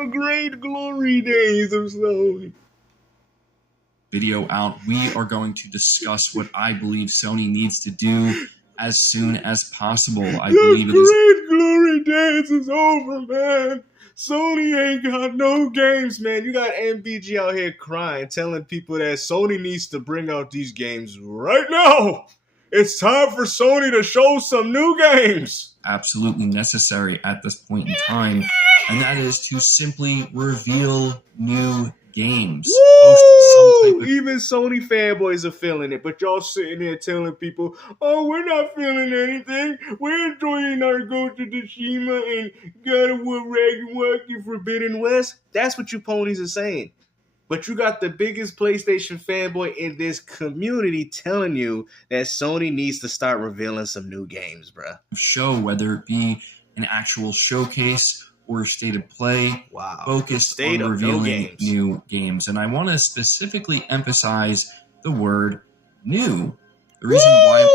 The great glory days of Sony. Video out, we are going to discuss what I believe Sony needs to do as soon as possible. I believe it is. The great glory days is over, man. Sony ain't got no games, man. You got MBG out here crying, telling people that Sony needs to bring out these games right now. It's time for Sony to show some new games. Absolutely necessary at this point in time, and that is to simply reveal new games. Woo! Even Sony fanboys are feeling it, but y'all sitting there telling people, oh, we're not feeling anything. We're enjoying our Ghost of Tsushima and God of War Ragnarok and Forbidden West. That's what you ponies are saying. But you got the biggest PlayStation fanboy in this community telling you that Sony needs to start revealing some new games, bruh. Show, whether it be an actual showcase or state of play, focused on revealing new games. And I want to specifically emphasize the word new. The reason why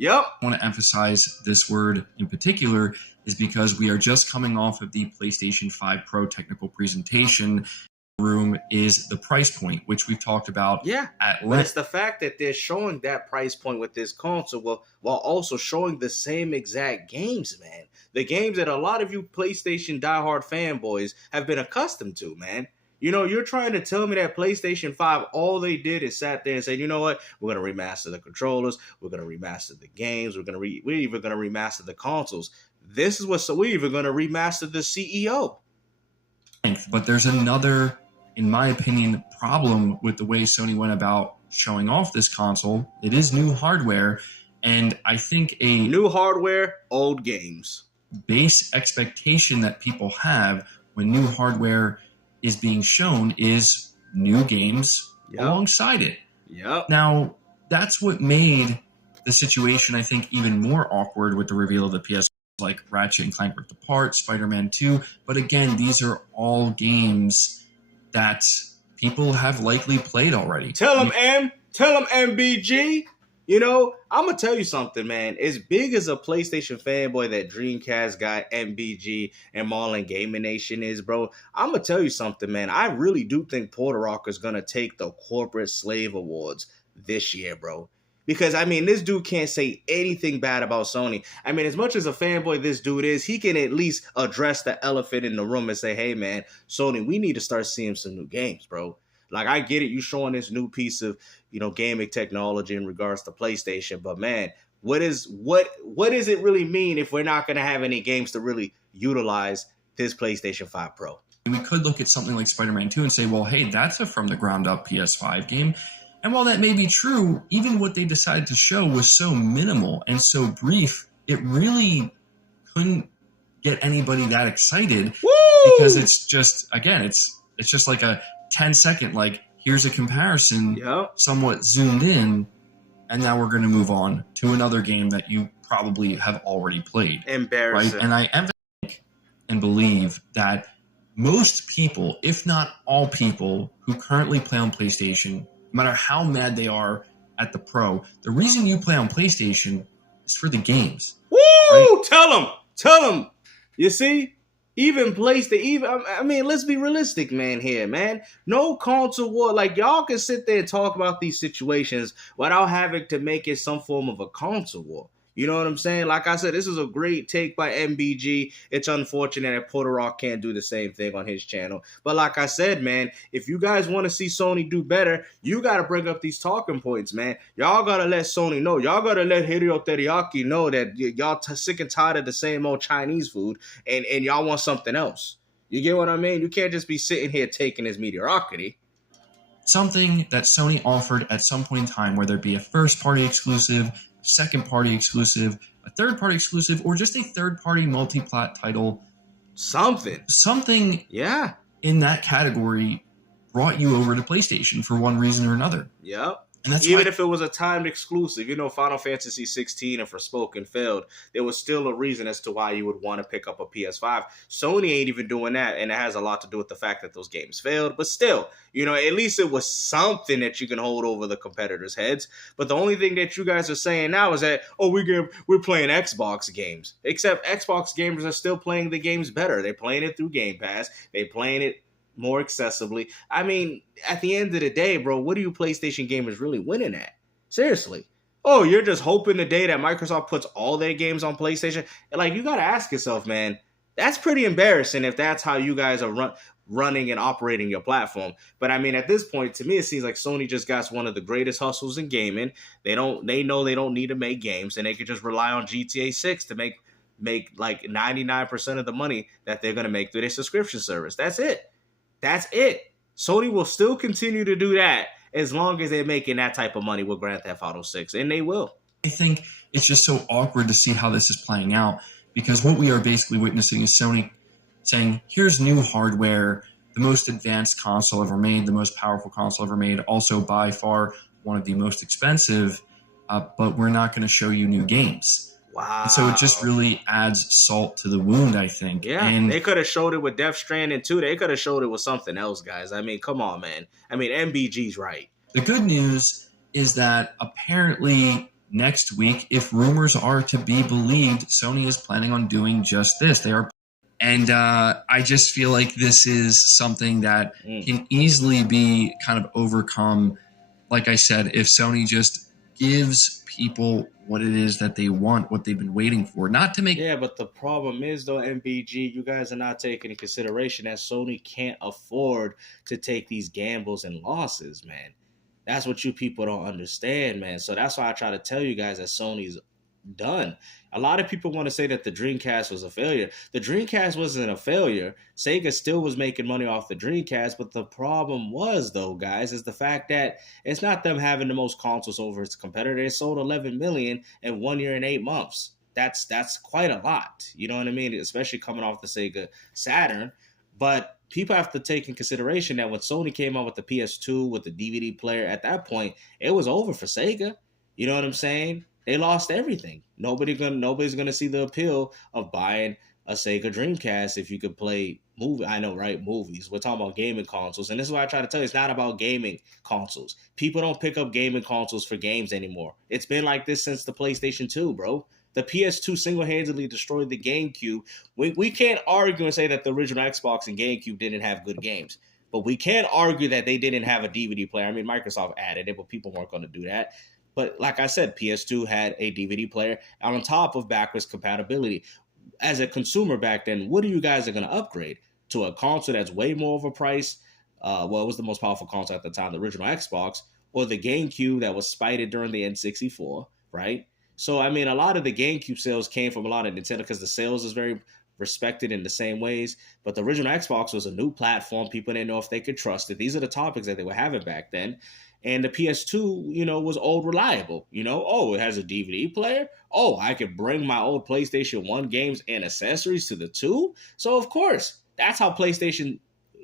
I want to emphasize this word in particular is because we are just coming off of the PlayStation 5 Pro technical presentation. Room is the price point, which we've talked about at length. But it's the fact that they're showing that price point with this console while also showing the same exact games, man. The games that a lot of you PlayStation diehard fanboys have been accustomed to, man. You know, you're trying to tell me that PlayStation 5, all they did is sat there and said, you know what, we're going to remaster the controllers, we're going to remaster the games, we're even going to remaster the consoles. This is what, so we're even going to remaster the CEO. But there's another, in my opinion, problem with the way Sony went about showing off this console. It is new hardware, and I think a new hardware, old games. Base expectation that people have when new hardware is being shown is new games alongside it. Now, that's what made the situation, I think, even more awkward with the reveal of the PS5, like Ratchet and Clank Rift Apart, Spider-Man 2. But again, these are all games that people have likely played already. Tell them MBG. You know, I'm going to tell you something, man. As big as a PlayStation fanboy that Dreamcast got, MBG, and Marlon Gaming Nation is, bro, I'm going to tell you something, man. I really do think Porter Rocker is going to take the Corporate Slave Awards this year, bro. Because, I mean, this dude can't say anything bad about Sony. I mean, as much as a fanboy this dude is, he can at least address the elephant in the room and say, hey, man, Sony, we need to start seeing some new games, bro. Like, I get it. You showing this new piece of, you know, gaming technology in regards to PlayStation. But, man, what does it really mean if we're not going to have any games to really utilize this PlayStation 5 Pro? We could look at something like Spider-Man 2 and say, well, hey, that's a from-the-ground-up PS5 game. And while that may be true, even what they decided to show was so minimal and so brief, it really couldn't get anybody that excited. Woo! Because it's just, again, it's just like a 10-second, like, here's a comparison, somewhat zoomed in, and now we're going to move on to another game that you probably have already played. Embarrassing. Right? And I think and believe that most people, if not all people, who currently play on PlayStation, no matter how mad they are at the Pro, the reason you play on PlayStation is for the games. Woo! Right? Tell them. You see? Even PlayStation, I mean, let's be realistic, man, here, man. No console war. Like, y'all can sit there and talk about these situations without having to make it some form of a console war. You know what I'm saying? Like I said, this is a great take by MBG. It's unfortunate that Porter Rock can't do the same thing on his channel. But like I said, man, if you guys want to see Sony do better, you got to bring up these talking points, man. Y'all got to let Sony know. Y'all got to let Hideo Teriyaki know that y'all sick and tired of the same old Chinese food and y'all want something else. You get what I mean? You can't just be sitting here taking his mediocrity. Something that Sony offered at some point in time, whether it be a first-party exclusive, second-party exclusive, a third-party exclusive, or just a third-party multi-plat title. Something in that category brought you over to PlayStation for one reason or another. Yep. And that's even if it was a timed exclusive, Final Fantasy 16 and Forspoken failed, there was still a reason as to why you would want to pick up a PS5. Sony ain't even doing that, and it has a lot to do with the fact that those games failed. But still, at least it was something that you can hold over the competitors' heads. But the only thing that you guys are saying now is that, we're playing Xbox games. Except Xbox gamers are still playing the games better. They're playing it through Game Pass. They're playing it more accessibly. I mean, at the end of the day, bro, what are you PlayStation gamers really winning at? Seriously. Oh, you're just hoping the day that Microsoft puts all their games on PlayStation? Like, you got to ask yourself, man, that's pretty embarrassing if that's how you guys are running and operating your platform. But I mean, at this point, to me, it seems like Sony just got one of the greatest hustles in gaming. They know they don't need to make games, and they could just rely on GTA 6 to make like 99% of the money that they're going to make through their subscription service. That's it. Sony will still continue to do that as long as they're making that type of money with Grand Theft Auto 6, and they will. I think it's just so awkward to see how this is playing out, because what we are basically witnessing is Sony saying, here's new hardware, the most advanced console ever made, the most powerful console ever made, also by far one of the most expensive, but we're not going to show you new games. Wow. And so it just really adds salt to the wound, I think. Yeah, and they could have showed it with Death Stranding too. They could have showed it with something else, guys. I mean, come on, man. I mean, MBG's right. The good news is that apparently next week, if rumors are to be believed, Sony is planning on doing just this. And I just feel like this is something that can easily be kind of overcome, like I said, if Sony just gives people what it is that they want, what they've been waiting for. Not to make... Yeah, but the problem is, though, MBG, you guys are not taking into consideration that Sony can't afford to take these gambles and losses, man. That's what you people don't understand, man. So that's why I try to tell you guys that Sony's done. A lot of people want to say that the Dreamcast was a failure. The Dreamcast wasn't a failure. Sega still was making money off the Dreamcast, but the problem was, though, guys, is the fact that it's not them having the most consoles over its competitor. They sold 11 million in 1 year and 8 months. That's quite a lot. You know what I mean? Especially coming off the Sega Saturn. But people have to take in consideration that when Sony came out with the PS2, with the DVD player, at that point, it was over for Sega. You know what I'm saying? They lost everything. Nobody's gonna see the appeal of buying a Sega Dreamcast if you could play movies. I know, right? Movies. We're talking about gaming consoles, and this is what I try to tell you. It's not about gaming consoles. People don't pick up gaming consoles for games anymore. It's been like this since the PlayStation 2, bro. The PS2 single-handedly destroyed the GameCube. We can't argue and say that the original Xbox and GameCube didn't have good games, but we can't argue that they didn't have a DVD player. I mean, Microsoft added it, but people weren't going to do that. But like I said, PS2 had a DVD player on top of backwards compatibility. As a consumer back then, what are you guys going to upgrade to a console that's way more of a price? It was the most powerful console at the time, the original Xbox, or the GameCube that was spited during the N64, right? So, I mean, a lot of the GameCube sales came from a lot of Nintendo because the sales is very respected in the same ways. But the original Xbox was a new platform. People didn't know if they could trust it. These are the topics that they were having back then. And the PS2, was old reliable. It has a DVD player. Oh, I could bring my old PlayStation 1 games and accessories to the 2. So, of course, that's how PlayStation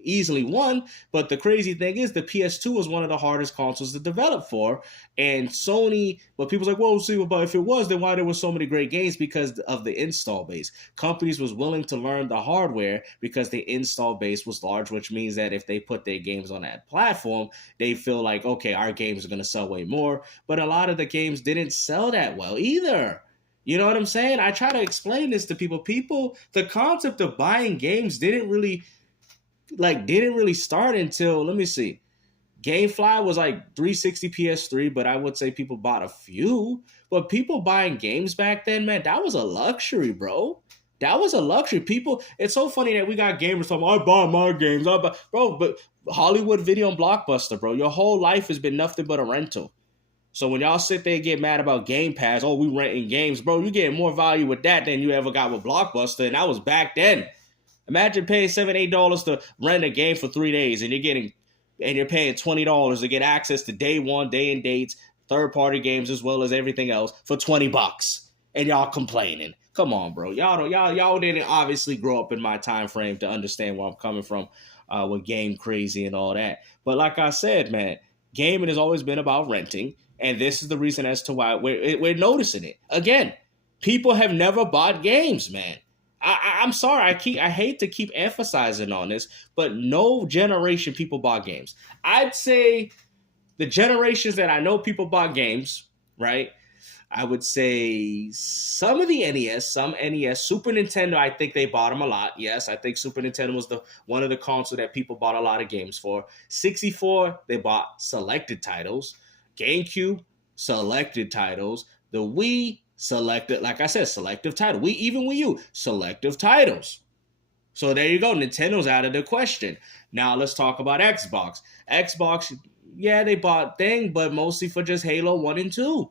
easily won. But the crazy thing is the PS2 was one of the hardest consoles to develop for. And Sony, but people's like, well, see, but if it was, then why there were so many great games? Because of the install base. Companies was willing to learn the hardware because the install base was large, which means that if they put their games on that platform, they feel like, okay, our games are going to sell way more. But a lot of the games didn't sell that well either. You know what I'm saying? I try to explain this to people. The concept of buying games didn't really start until, let me see, GameFly was like 360 PS3, but I would say people bought a few. But people buying games back then, man, that was a luxury, bro. That was a luxury. People, it's so funny that we got gamers talking, I buy my games. Bro, but Hollywood Video and Blockbuster, bro, your whole life has been nothing but a rental. So when y'all sit there and get mad about Game Pass, oh, we renting games, bro, you getting more value with that than you ever got with Blockbuster, and that was back then. Imagine paying $7, $8 to rent a game for 3 days, and you're paying $20 to get access to day one, day and dates, third-party games, as well as everything else for $20. And y'all complaining. Come on, bro. Y'all didn't obviously grow up in my time frame to understand where I'm coming from with game crazy and all that. But like I said, man, gaming has always been about renting, and this is the reason as to why we're noticing it. Again, people have never bought games, man. I'm sorry, I hate to keep emphasizing on this, but no generation people bought games. I'd say the generations that I know people bought games, right? I would say some of the NES, some NES, Super Nintendo, I think they bought them a lot. Yes, I think Super Nintendo was one of the consoles that people bought a lot of games for. 64, they bought selected titles. GameCube, selected titles. The Wii, selected, like I said, selective title. Even Wii U, selective titles. So there you go. Nintendo's out of the question. Now let's talk about Xbox. Xbox, yeah, they bought thing, but mostly for just Halo 1 and 2.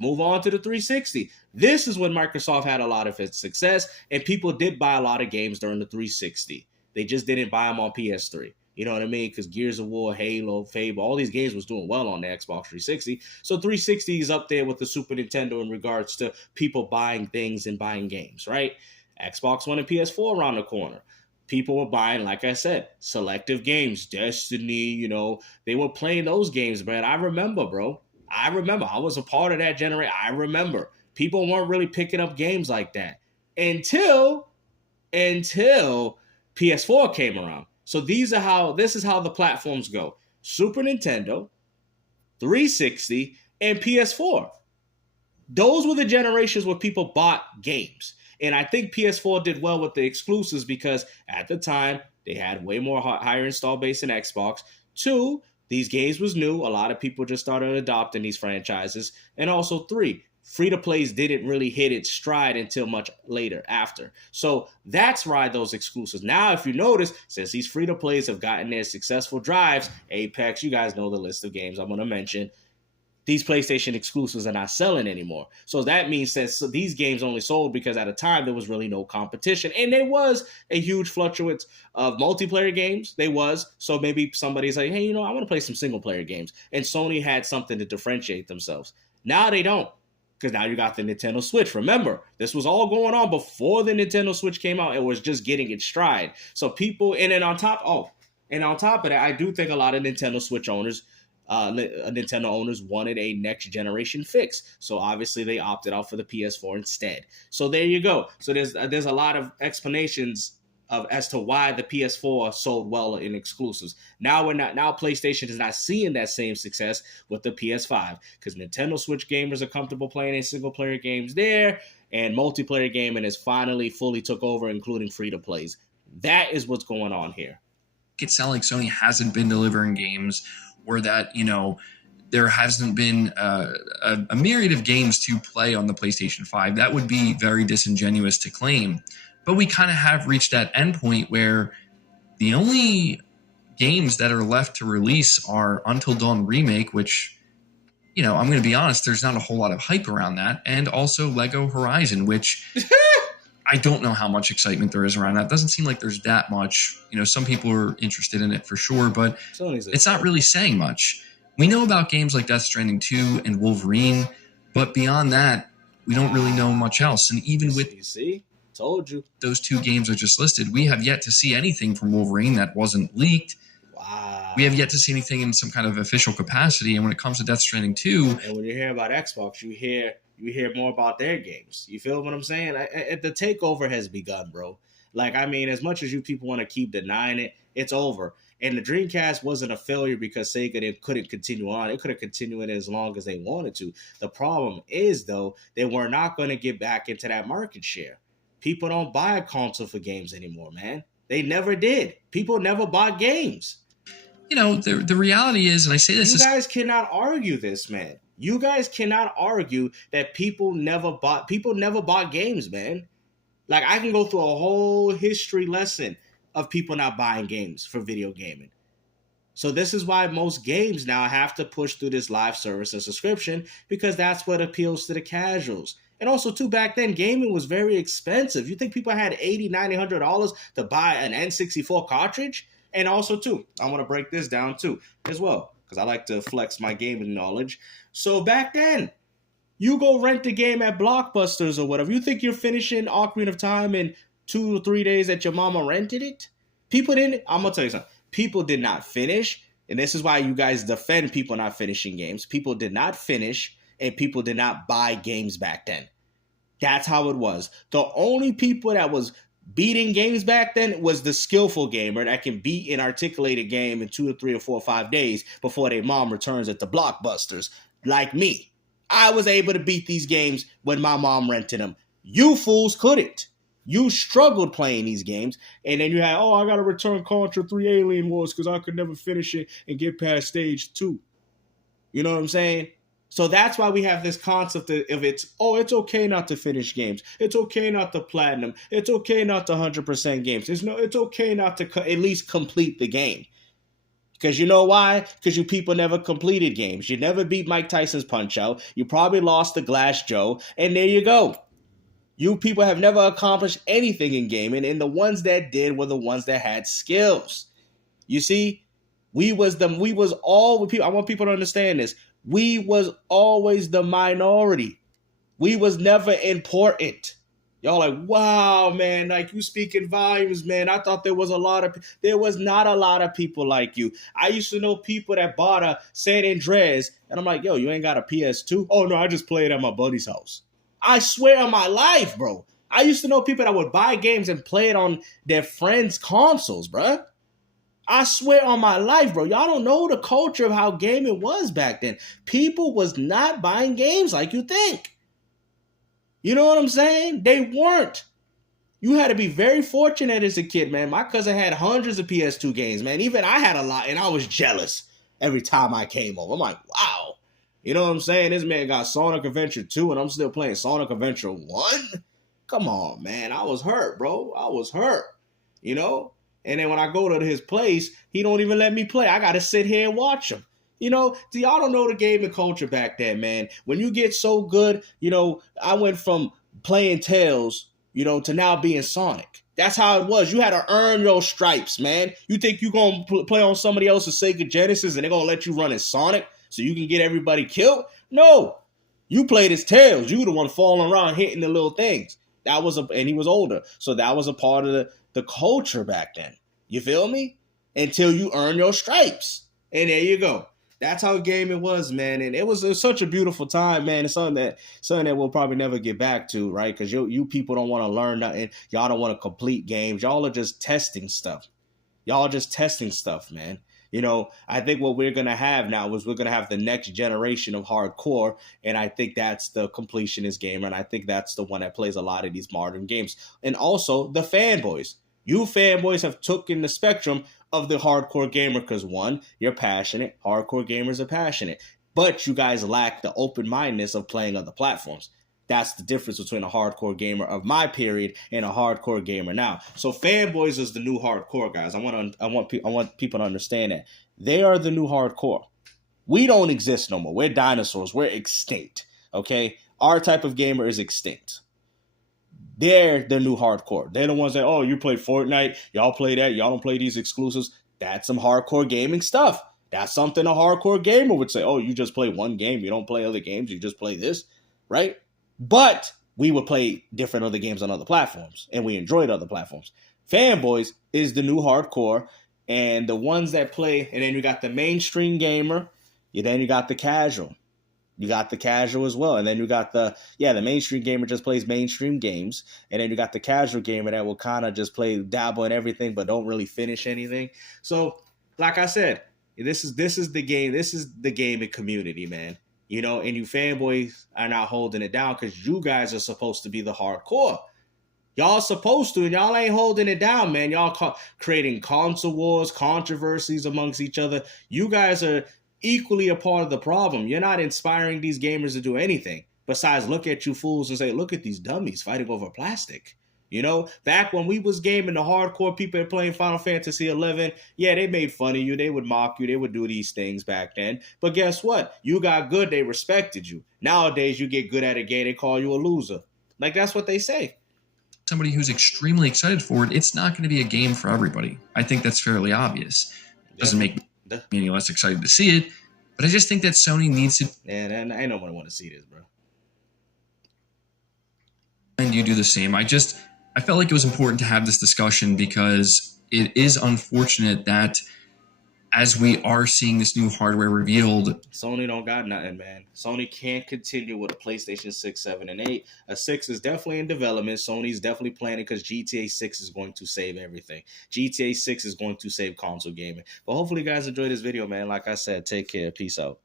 Move on to the 360. This is when Microsoft had a lot of its success, and people did buy a lot of games during the 360. They just didn't buy them on PS3. You know what I mean? Because Gears of War, Halo, Fable, all these games was doing well on the Xbox 360. So 360 is up there with the Super Nintendo in regards to people buying things and buying games, right? Xbox One and PS4 around the corner. People were buying, like I said, selective games, Destiny, they were playing those games, man. I remember, bro. I was a part of that generation. I remember people weren't really picking up games like that until PS4 came around. So this is how the platforms go. Super Nintendo, 360, and PS4. Those were the generations where people bought games. And I think PS4 did well with the exclusives because at the time they had way more higher install base than Xbox. 2, these games was new. A lot of people just started adopting these franchises. And also 3, free-to-plays didn't really hit its stride until much later after. So that's why those exclusives. Now, if you notice, since these free-to-plays have gotten their successful drives, Apex, you guys know the list of games I'm going to mention, these PlayStation exclusives are not selling anymore. So that means that these games only sold because at a time there was really no competition. And there was a huge fluctuance of multiplayer games. There was. So maybe somebody's like, hey, I want to play some single player games. And Sony had something to differentiate themselves. Now they don't. Because now you got the Nintendo Switch. Remember, this was all going on before the Nintendo Switch came out. It was just getting its stride. So people, and then on top of that, I do think a lot of Nintendo Switch owners, Nintendo owners wanted a next generation fix. So obviously they opted out for the PS4 instead. So there you go. So there's a lot of explanations as to why the PS4 sold well in exclusives. Now PlayStation is not seeing that same success with the PS5 because Nintendo Switch gamers are comfortable playing in single player games there, and multiplayer gaming has finally fully took over, including free to plays. That is what's going on here. It sounds like Sony hasn't been delivering games, or that, there hasn't been a myriad of games to play on the PlayStation 5. That would be very disingenuous to claim. But we kind of have reached that endpoint where the only games that are left to release are Until Dawn Remake, which, I'm going to be honest, there's not a whole lot of hype around that. And also Lego Horizon, which I don't know how much excitement there is around that. It doesn't seem like there's that much. Some people are interested in it for sure, but it's not really saying much. We know about games like Death Stranding 2 and Wolverine, but beyond that, we don't really know much else. And even with told you those 2 games I just listed, we have yet to see anything from Wolverine that wasn't leaked. Wow. We have yet to see anything in some kind of official capacity. And when it comes to Death Stranding 2, and when you hear about Xbox, you hear more about their games. You feel what I'm saying? The takeover has begun, bro. As much as you people want to keep denying it, it's over. And the Dreamcast wasn't a failure because Sega couldn't continue on. It could have continued as long as they wanted to. The problem is, though, they were not going to get back into that market share. People don't buy a console for games anymore, man. They never did. People never bought games. The reality is, and I say this, you guys cannot argue this, man. You guys cannot argue that people never bought games, man. I can go through a whole history lesson of people not buying games for video gaming. So this is why most games now have to push through this live service and subscription, because that's what appeals to the casuals. And also, too, back then, gaming was very expensive. You think people had $80, $90, $100 to buy an N64 cartridge? And also, too, I want to break this down, too, as well, because I like to flex my gaming knowledge. So back then, you go rent the game at Blockbusters or whatever. You think you're finishing Ocarina of Time in 2 or 3 days that your mama rented it? I'm going to tell you something. People did not finish And this is why you guys defend people not finishing games. People did not finish, and people did not buy games back then. That's how it was. The only people that was beating games back then was the skillful gamer that can beat and articulate a game in 2 to 3 or 4 or 5 days before their mom returns at the Blockbusters, like me. I was able to beat these games when my mom rented them. You fools couldn't. You struggled playing these games, and then you had, I got to return Contra 3 Alien Wars because I could never finish it and get past stage 2. You know what I'm saying? So that's why we have this concept of it's okay not to finish games. It's okay not to platinum. It's okay not to 100% games. It's okay not to at least complete the game. Because you know why? Because you people never completed games. You never beat Mike Tyson's Punch-Out. You probably lost to Glass Joe. And there you go. You people have never accomplished anything in gaming. And the ones that did were the ones that had skills. You see? I want people to understand this. We was always the minority. We was never important. Y'all like, wow, man, like you speaking volumes, man. I thought there was not a lot of people like you. I used to know people that bought a San Andreas, and I'm like, yo, you ain't got a PS2? Oh, no, I just play it at my buddy's house. I swear on my life, bro. I used to know people that would buy games and play it on their friends' consoles, bruh. I swear on my life, bro. Y'all don't know the culture of how gaming was back then. People was not buying games like you think. You know what I'm saying? They weren't. You had to be very fortunate as a kid, man. My cousin had hundreds of PS2 games, man. Even I had a lot, and I was jealous every time I came over. I'm like, wow. You know what I'm saying? This man got Sonic Adventure 2, and I'm still playing Sonic Adventure 1? Come on, man. I was hurt, bro. I was hurt. You know? And then when I go to his place, he don't even let me play. I got to sit here and watch him. You know, y'all don't know the gaming culture back then, man. When you get so good, you know, I went from playing Tails, you know, to now being Sonic. That's how it was. You had to earn your stripes, man. You think you're going to play on somebody else's Sega Genesis and they're going to let you run as Sonic so you can get everybody killed? No. You played as Tails. You the one falling around hitting the little things. And he was older. So that was a part of the culture back then. You feel me? Until you earn your stripes. And there you go. That's how gaming was, man. And it was such a beautiful time, man. It's something that we'll probably never get back to, right? Because you people don't want to learn nothing. Y'all don't want to complete games. Y'all are just testing stuff. Y'all are just testing stuff, man. You know, I think what we're going to have now is we're going to have the next generation of hardcore. And I think that's the completionist gamer. And I think that's the one that plays a lot of these modern games. And also the fanboys. You fanboys have taken the spectrum of the hardcore gamer because, one, you're passionate. Hardcore gamers are passionate. But you guys lack the open-mindedness of playing other platforms. That's the difference between a hardcore gamer of my period and a hardcore gamer now. So Fanboys is the new hardcore, guys. I want people to understand that. They are the new hardcore. We don't exist no more. We're dinosaurs. We're extinct, okay? Our type of gamer is extinct. They're the new hardcore. They're the ones that, you play Fortnite, y'all play that, y'all don't play these exclusives. That's some hardcore gaming stuff. That's something a hardcore gamer would say. You just play one game, you don't play other games, you just play this, right? But we would play different other games on other platforms, and we enjoyed other platforms. Fanboys is the new hardcore, and the ones that play, and then you got the mainstream gamer, then you got the casual. You got the casual as well. And then you got the mainstream gamer just plays mainstream games. And then you got the casual gamer that will kind of just dabble in everything, but don't really finish anything. So, like I said, this is the game. This is the gaming community, man. You know, and you fanboys are not holding it down because you guys are supposed to be the hardcore. Y'all supposed to, and y'all ain't holding it down, man. Y'all creating console wars, controversies amongst each other. You guys are equally a part of the problem. You're not inspiring these gamers to do anything besides look at you fools and say, look at these dummies fighting over plastic. You know, back when we was gaming, the hardcore people playing Final Fantasy 11, they made fun of you. They would mock you. They would do these things back then. But guess what? You got good. They respected you. Nowadays, you get good at a game, they call you a loser. Like, that's what they say. Somebody who's extremely excited for it, it's not going to be a game for everybody. I think that's fairly obvious. Doesn't make me any less excited to see it, but I just think that Sony needs to. And I don't want to see this, bro. And you do the same. I felt like it was important to have this discussion because it is unfortunate that as we are seeing this new hardware revealed, Sony don't got nothing, man. Sony can't continue with a PlayStation 6, 7, and 8. A 6 is definitely in development. Sony's definitely planning because GTA 6 is going to save everything. GTA 6 is going to save console gaming. But hopefully you guys enjoyed this video, man. Like I said, take care. Peace out.